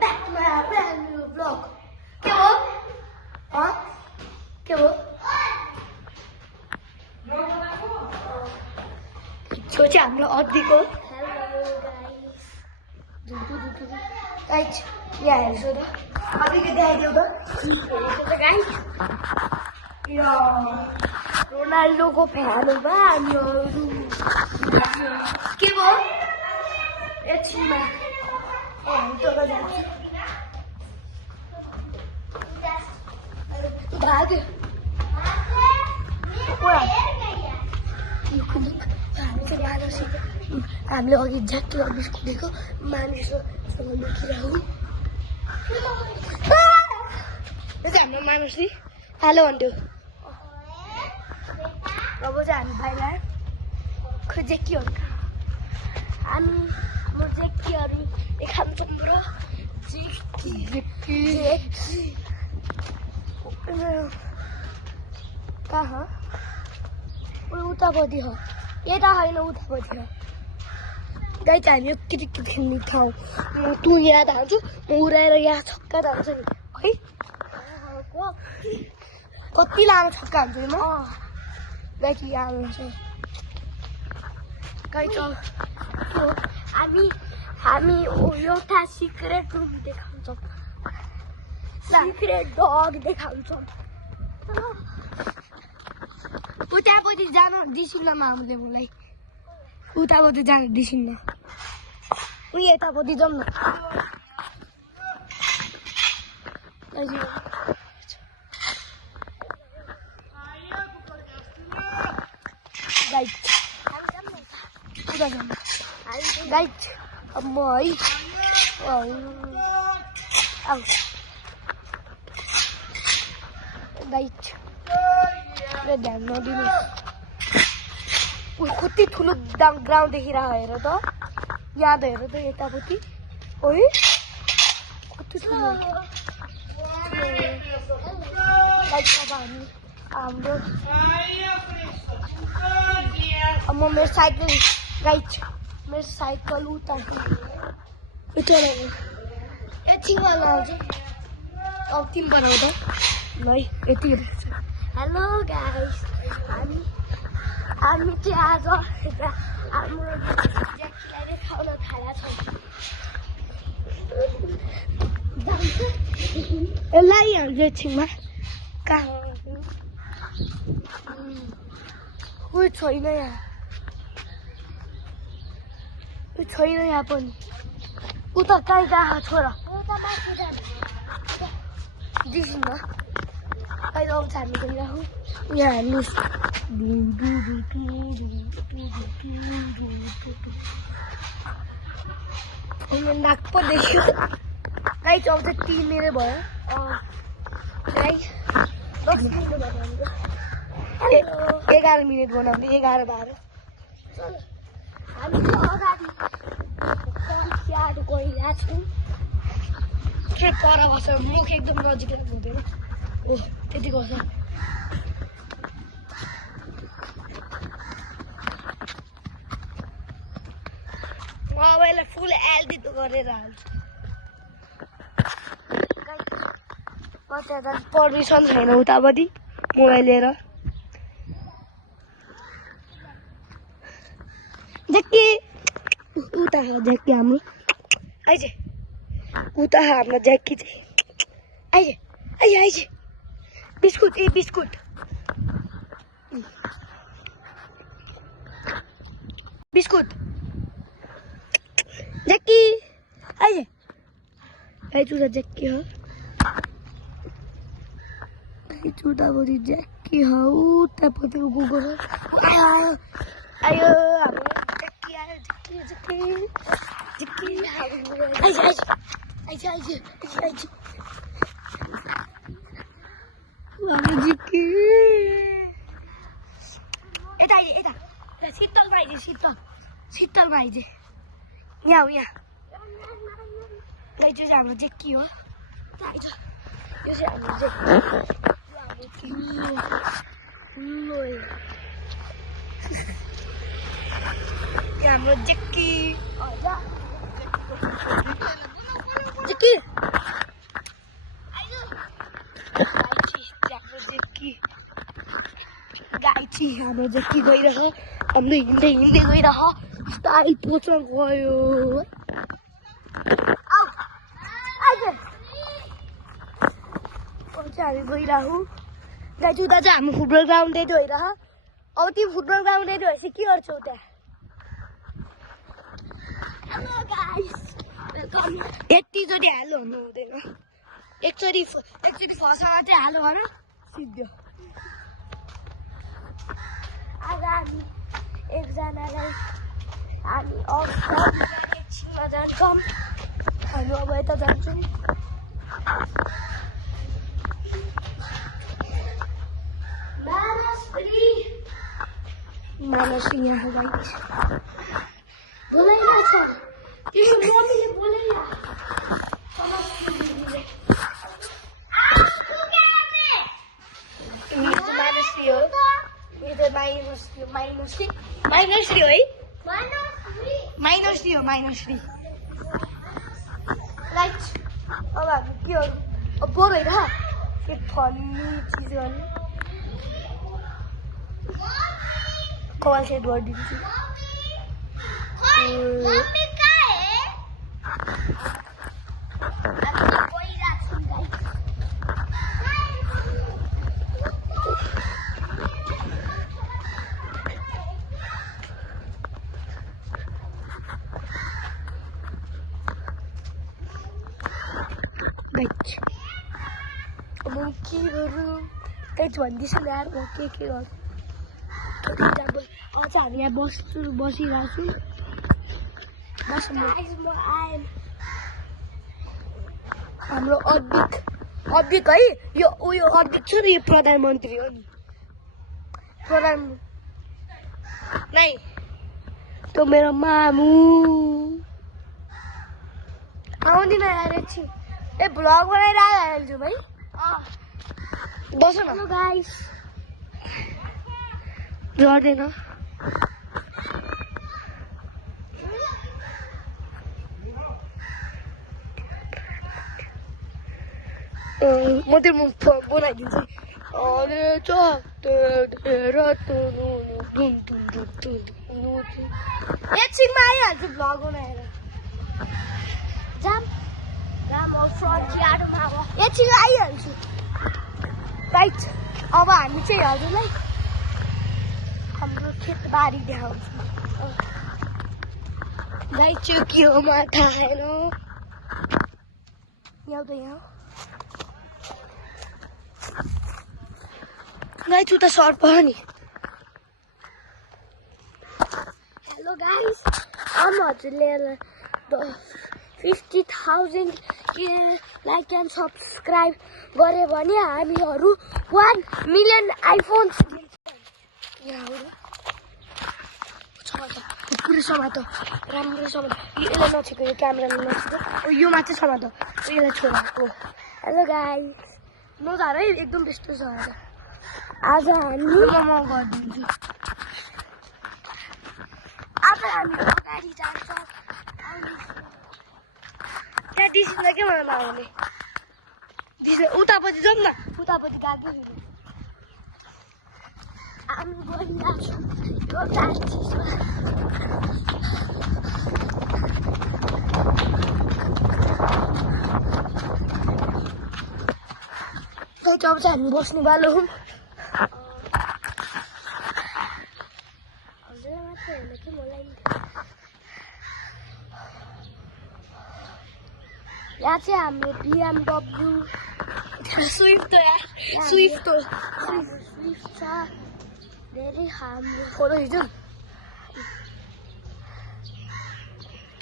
back to my brand new vlog. क्या वो? हाँ? क्या वो? सोचा हम लोग और देखो. Guys, ya sudah. Abi kita ada udah. Guys, ya Ronaldo को फैन हो बानी के वो अच्छी में तो बजा भाग हामीले अघि झ्याक्की और बिस्कुट दिएको मानिससँग लुकिरहेको हाम्रो मानिसले हेलो भन्थ्यो अब चाहिँ हामी बाहिर आयो खै झ्याक्कीहरू हाम्रो झ्याक्कीहरू देखाउँछौँ ब्रो झ्याक्की कहाँ उतापट्टि हो यता होइन उतापट्टि हो गाई चाहिँ हामी क्रिकेट खेल्ने ठाउँ तँ यहाँ धाल्छु म उडाएर यहाँ छक्का धाल्छु नि है कति लामो छक्का हुन्छ म गाई चाहिँ यहाँ आउँछ गाई चल हामी एउटा सिक्रेट रुम देखाउँछौँ सिक्रेट डग देखाउँछौँ उतापट्टि जान दिसिन्न हामीले मलाई उतापट्टि जान दिसिन्न उयो यतापट्टि जाउँ न गाइड अब म है गाइड ध्यान नदिनु कति ठुलो ग्राउन्ड देखिरहेको हेर त याद हेर त यतापट्टि है कति ठुलो हाम्रो अब म मेरो साइकल गाइड मेरो साइकल उता एकछिन बनाउँछु अब तिमी बनाउँदा है यति हेलो गाइस हामी चाहिँ आज हाम्रो ज्याकीलाई खाउन थालेका छौँ यसलाई हाम्रो एकछिनमा कहाँ कोही छैन यहाँ छैन यहाँ पनि उता कहीँ गएको छोरा दिसिन्न कहिले आउँछ हामी गइरहेको यहाँ हामी नाक पो देख्यो गाई आउँछ 3 मिनट भयो गाई 10 मिनट भयो 11 मिनट बनाउँदै 11 12 हामी अगाडि गइरहेको छौँ के पर बस्छ मुख एकदम नजिकै हुँदैन ओ त्यति गर्छ मोबाइललाई फुल एलडी गरेर हाल्छु कता पर्मिसन छैन उतापट्टि मोबाइल लिएर झ्याक्की उता झ्याक्की हाम्रो आइज उता हाम्रो झ्याक्की चाहिँ आइज बिस्कुट बिस्कुट बिस्कुट झ्याक्की आइज उता झ्याक्की हो उतापट्टि झ्याक्की हो उतापट्टि गएको छ आयो हाम्रो झ्याक्की आयो झ्याक्की आइज यता शीतलमा आइज शीतलमा आइज यहाँ हो यहाँ चाहिँ हाम्रो झ्याक्की हो आइज यो चाहिँ हाम्रो झ्याक्की हाम्रो झ्याक्की हाम्रो जति गइरह हाम्रो हिँड्दै हिँड्दै गइरह स्टाइल पोच्न गयो हामी गइरहौँ दाजु दाजु हाम्रो फुटबल ग्राउन्ड रेडी भइरह अब तिमी फुटबल ग्राउन्ड रेडी भएपछि के गर्छौ त्यहाँ यतिचोटि हाल्नु भन्नु हुँदैन एकचोटि फसामा चाहिँ हाल्नु भन सिद्धो आज हामी एकजनालाई हामी एकछिनमा जान्छौँ हामी अब यता जान्छौँ मानसरी यहाँ गाइस बोलाइरहेछ तिम्रो मम्मीले बोलाइरहेछ मानसरी हो यो माइनसरी हो है माइनसरी हो माइनसरी राइट अब हामी के गर्नु अब बोर होइन के फनी चिज गर्नु कल सेट गरिदिन्छु अब के गरौँ कहीँ भन्दैछु यार म के गर्छु अझ हामी यहाँ बसिरहेको छु हाम्रो अद्विक है यो उयो अद्विक छ नि यो प्रधानमन्त्री हो नि नै त्यो मेरो मामु आउँदिन यार एकछिन ए भ्लग बनाएर आइहाल्छु भाइ बस न गाइस गर्दैन म त्यो बनाइदिन्छु एकछिनमा आइहाल्छु भ्लग बनाएर एकछिन आइहाल्छु राइट अब हामी चाहिँ हजुरलाई हाम्रो खेतबारी देखाउँछु गाई चुक्योमा थाहा छैन यहाँ त यहाँ गाई छु त सर्ट भयो नि हेलो गाइस अब हजुरले 50,000 लाइक एन्ड सब्सक्राइब गरे भने हामीहरू 1 मिलियन आइफोन्स पुरै समात राम्रो समात यसलाई नछेको यो क्यामेराले नछेको यो मात्रै समात यसलाई छोडेको हेलो गाइस नजाएर है एकदम त्यस्तो छ आज हामी म गरिदिन्छु आज हामी गाडी जान्छ त्यहाँ डिसिसलाई के मलाई नआउने डिसिस उतापट्टि जाउँ न उतापट्टि गएको हामी गइरहेछौँ यो डान्सिसमा अब चाहिँ हामी बस्ने बालो हौँ यहाँ चाहिँ हाम्रो BMW स्विफ्ट स्विफ्ट छ धेरै हाम्रो फोटो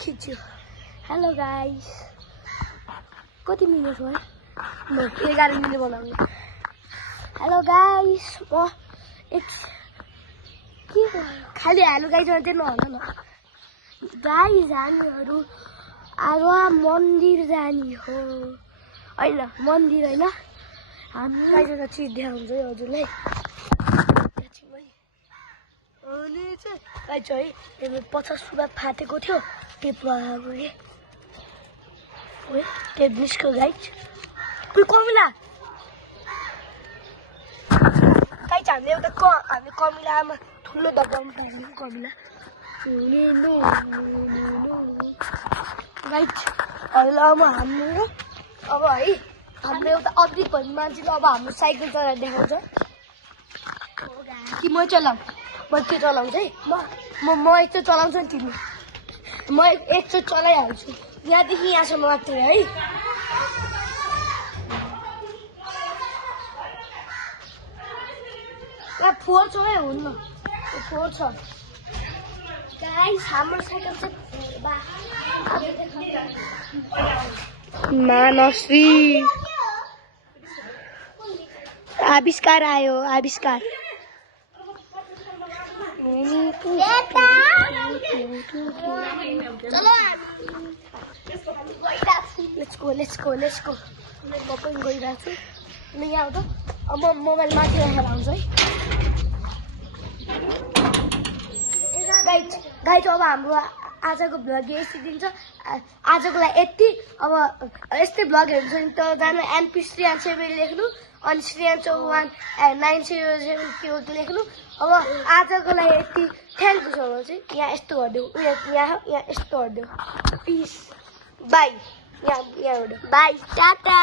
खिच्यो हेलो गाइस कति मिनट भयो म 11 मिनट बनाउने हेलो गाइस म एक के खाली हेलो गाइस मात्रै नहोला न गाइस हामीहरू आज मन्दिर जाने हो होइन मन्दिर होइन हामी एउटा चिज देखाउँछ है हजुरलाई है 50 रुपियाँ फाटेको थियो टेप लगाएको कि टेप निस्क्यो गाइस कोही कमिला गाइज हामीले एउटा हामी कमिलामा ठुलो डब्बामा पाइदियौँ कमिला गाइज अहिले अब हाम्रो अब है हाम्रो एउटा अद्भुत भन्ने मान्छेले अब हाम्रो साइकल चलाएर देखाउँछ कि म चलाऊँ म त्यो चलाउँछ है म एकचोटि चलाउँछु नि तिमी म एकचोटि चलाइहाल्छु यहाँदेखि यहाँसम्म मात्रै है फोहोर छ है हुन्न फोहोर छ गाइस हाम्रो साइकल चाहिँ मानसी आविष्कार आयो आविष्कार चलो लेट्स गो म पनि गइरहेको छु ल यहाँ आउँदा अब म मोबाइल माथि राखेर आउँछु है गाइज अब हाम्रो आजको भ्लग यति दिन्छ आजको लागि यति अब यस्तै भ्लगहरू छ नि त जानु एनपी श्रेयान सेवेल लेख्नु अनि श्रेयान चौहान 907 लेख्नु अब आजको लागि यति थ्याङ्क यू सो मच यहाँ यस्तो गरिदेऊ यहाँ यस्तो गरिदेऊ पिस बाई यहाँबाट बाई टाटा